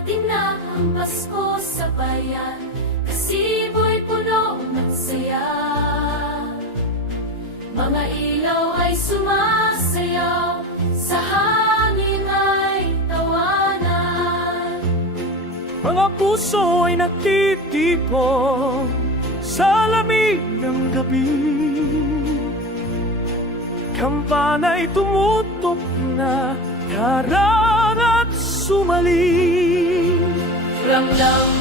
Dumating na ang Pasko sa bayan. Kasi boy puno ng saya. Mga ilaw ay sumasayaw Sa hangin ay tawanan. Mga puso ay nagtitipon Sa lamig ng gabi. Kampana'y tumutok na Harang at sumali. dum dum.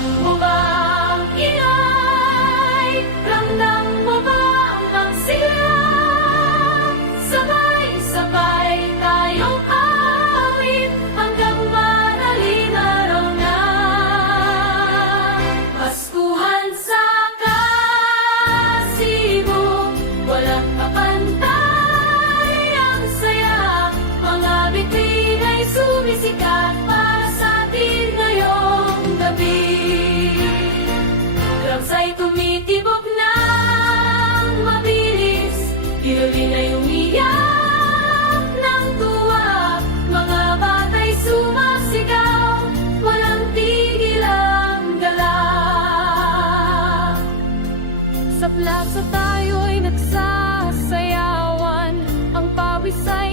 Plaza tayo'y nagsasayawan. Ang pawis ay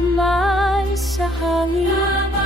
kamay sa hangin.